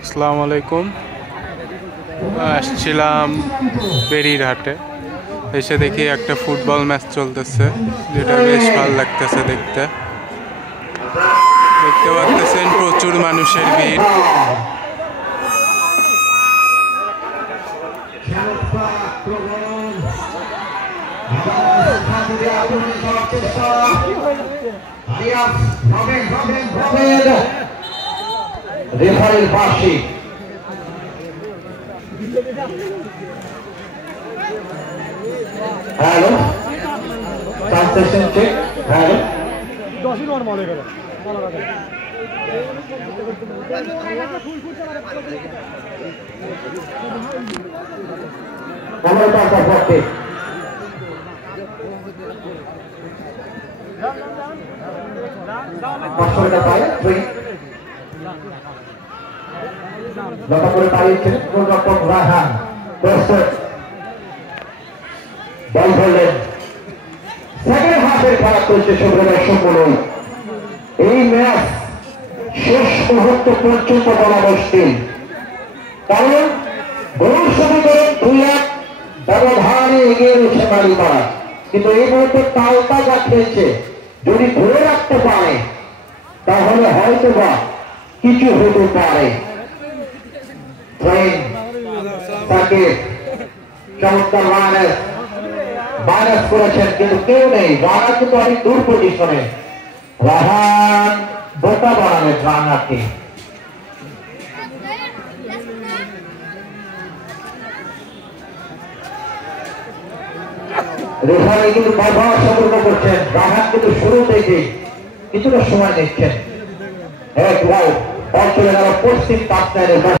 আসসালামু আলাইকুম। আসছিলাম বেরির হাটে, এসে দেখি একটা ফুটবল ম্যাচ চলতেছে, যেটা বেশ ভালো লাগতেছে দেখতে। দেখতে পাচ্ছেন প্রচুর মানুষের ভিড়। রেফারির পাশে হ্যালো ট্রান্সলেশন চেক। হ্যালো 10 ই নরমাল হয়ে গেল। লতা করে পালিয়েছেন গোলরক্ষক রায়হান। বল ধরলেন। সেকেন্ড হাফের খেলা চলছে শুক্রবার সম্পূর্ণ। এই ম্যাচ শেষ মুহূর্ত পর্যন্ত বলা মুশকিল, কারণ গোল সমীকরণ 2-1 ব্যবধানে এগিয়ে রয়েছে মালিবাগ। কিন্তু এই মুহূর্তে তালটা যা খেলছে, যদি ধরে রাখতে পারে তাহলে হয়তো বা কিছু হতে পারে। তাকে চমৎকার মাইনাস করেছেন, কিন্তু কেউ নেই। রানা কিন্তু অনেক দূর পজিশনে। রাহান বোকা বানালেন রানাকে। রেফারি কিন্তু বারবার সতর্ক করছেন। রাহান কিন্তু শুরু থেকে কিছুটা সময় নিচ্ছেন। এক বল চলে গেল পশ্চিম পাঁচ।